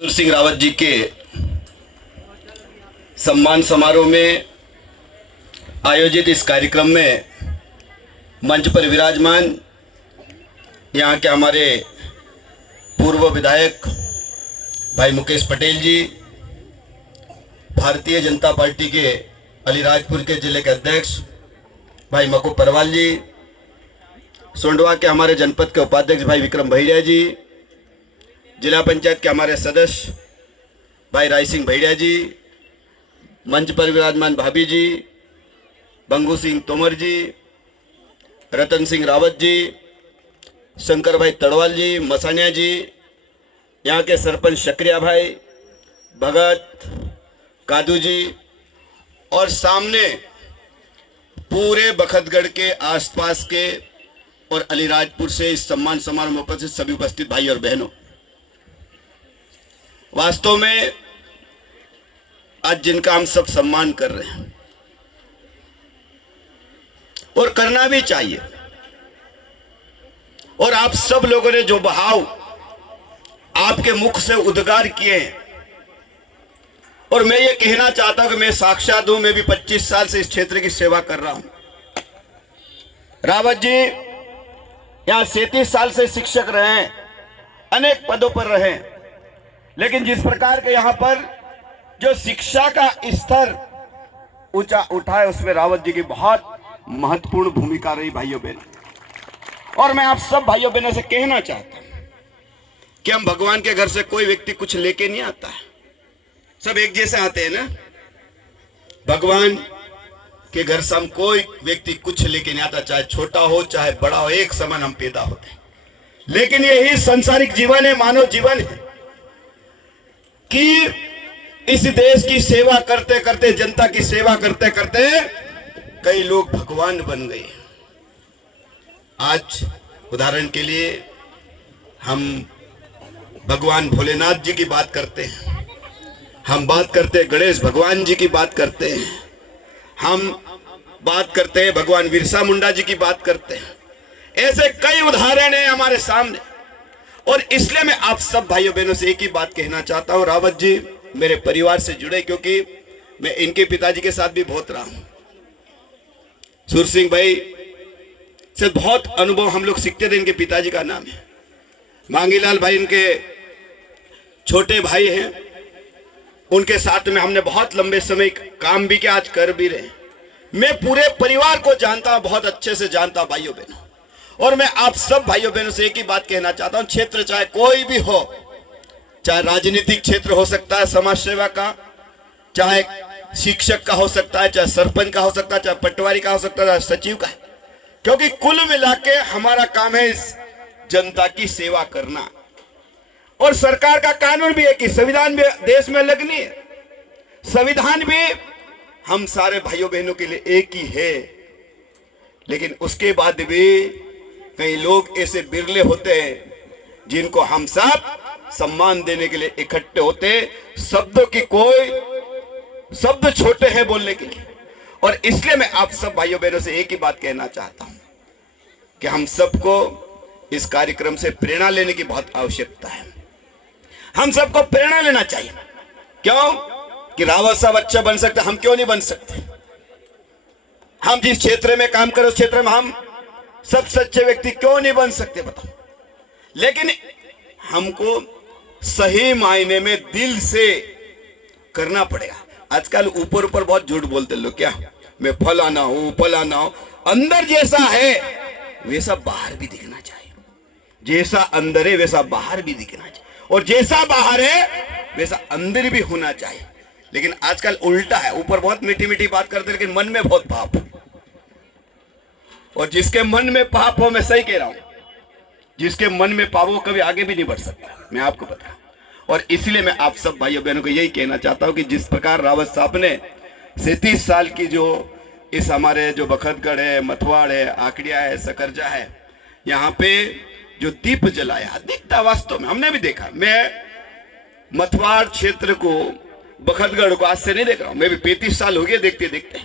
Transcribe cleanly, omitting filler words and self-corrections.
सिंह रावत जी के सम्मान समारोह में आयोजित इस कार्यक्रम में मंच पर विराजमान यहाँ के हमारे पूर्व विधायक भाई मुकेश पटेल जी, भारतीय जनता पार्टी के अलीराजपुर के जिले के अध्यक्ष भाई मको परवाल जी, सोंडवा के हमारे जनपद के उपाध्यक्ष भाई विक्रम भैया जी, जिला पंचायत के हमारे सदस्य भाई राय सिंह भैया जी, मंच पर विराजमान भाभी जी, बंगू सिंह तोमर जी, रतन सिंह रावत जी, शंकर भाई तड़वाल जी, मसानिया जी, यहाँ के सरपंच शक्रिया भाई, भगत कादू जी और सामने पूरे बखतगढ़ के आसपास के और अलीराजपुर से इस सम्मान समारोह में उपस्थित सभी उपस्थित भाई और बहनों, वास्तव में आज जिनका हम सब सम्मान कर रहे हैं और करना भी चाहिए, और आप सब लोगों ने जो बहाव आपके मुख से उद्गार किए हैं, और मैं ये कहना चाहता हूं कि मैं साक्षात हूं, मैं भी 25 साल से इस क्षेत्र की सेवा कर रहा हूं। रावत जी यहां 37 साल से शिक्षक रहे हैं, अनेक पदों पर रहे, लेकिन जिस प्रकार के यहां पर जो शिक्षा का स्तर ऊंचा उठा है उसमें रावत जी की बहुत महत्वपूर्ण भूमिका रही भाइयों बहनों। और मैं आप सब भाइयों बहनों से कहना चाहता हूं कि हम भगवान के घर से कोई व्यक्ति कुछ लेके नहीं आता है, सब एक जैसे आते हैं ना। भगवान के घर से हम कोई व्यक्ति कुछ लेके नहीं आता, चाहे छोटा हो चाहे बड़ा हो, एक समान हम पैदा होते हैं। लेकिन यही सांसारिक जीवन है, मानव जीवन है कि इस देश की सेवा करते करते, जनता की सेवा करते करते कई लोग भगवान बन गए। आज उदाहरण के लिए हम भगवान भोलेनाथ जी की बात करते हैं, हम बात करते हैं गणेश भगवान जी की बात करते हैं, हम बात करते हैं भगवान बिरसा मुंडा जी की बात करते हैं। ऐसे कई उदाहरण हैं हमारे सामने, और इसलिए मैं आप सब भाइयों बहनों से एक ही बात कहना चाहता हूं। रावत जी मेरे परिवार से जुड़े, क्योंकि मैं इनके पिताजी के साथ भी बहुत रहा हूं। सूर सिंह भाई से बहुत अनुभव हम लोग सीखते थे, इनके पिताजी का नाम है मांगीलाल भाई, इनके छोटे भाई हैं, उनके साथ में हमने बहुत लंबे समय काम भी किया, आज कर भी रहे। मैं पूरे परिवार को जानता हूं, बहुत अच्छे से जानता हूं भाइयों बहनों, और मैं आप सब भाइयों बहनों से एक ही बात कहना चाहता हूं, क्षेत्र चाहे कोई भी हो, चाहे राजनीतिक क्षेत्र हो सकता है समाज सेवा का, चाहे शिक्षक का हो सकता है, चाहे सरपंच का हो सकता है, चाहे पटवारी का हो सकता है, चाहे सचिव का है, क्योंकि कुल मिला के हमारा काम है इस जनता की सेवा करना। और सरकार का कानून भी है कि संविधान भी देश में लगनी है, संविधान भी हम सारे भाइयों बहनों के लिए एक ही है, लेकिन उसके बाद भी कई लोग ऐसे बिरले होते हैं जिनको हम सब सम्मान देने के लिए इकट्ठे होते, शब्दों की कोई शब्द छोटे हैं बोलने के लिए। और इसलिए मैं आप सब भाइयों बहनों से एक ही बात कहना चाहता हूं कि हम सबको इस कार्यक्रम से प्रेरणा लेने की बहुत आवश्यकता है। हम सबको प्रेरणा लेना चाहिए, क्यों कि रावत साहब अच्छा बन सकते, हम क्यों नहीं बन सकते? हम जिस क्षेत्र में काम करें उस क्षेत्र में हम सब सच्चे व्यक्ति क्यों नहीं बन सकते बताओ? लेकिन हमको सही मायने में दिल से करना पड़ेगा। आजकल ऊपर ऊपर बहुत झूठ बोलते लोग, क्या मैं फलाना हूं फलाना हूं, अंदर जैसा है वैसा बाहर भी दिखना चाहिए, जैसा अंदर है वैसा बाहर भी दिखना चाहिए, और जैसा बाहर है वैसा अंदर भी होना चाहिए। लेकिन आजकल उल्टा है, ऊपर बहुत मीठी मीठी बात करते लेकिन मन में बहुत पाप, और जिसके मन में पाप हो, मैं सही कह रहा हूं, जिसके मन में पाप हो कभी आगे भी नहीं बढ़ सकता, मैं आपको बता। और इसलिए मैं आप सब भाइयों बहनों को यही कहना चाहता हूं कि जिस प्रकार रावत साहब ने 37 साल की जो इस हमारे जो बखतगढ़ है, मथवाड़ है, आकड़िया है, सकरजा है, यहाँ पे जो दीप जलाया दिखता, वास्तव में हमने भी देखा। मैं मथवाड़ क्षेत्र को, बखतगढ़ को आज से नहीं देख रहा हूं, मैं भी 35 साल हो गए देखते देखते।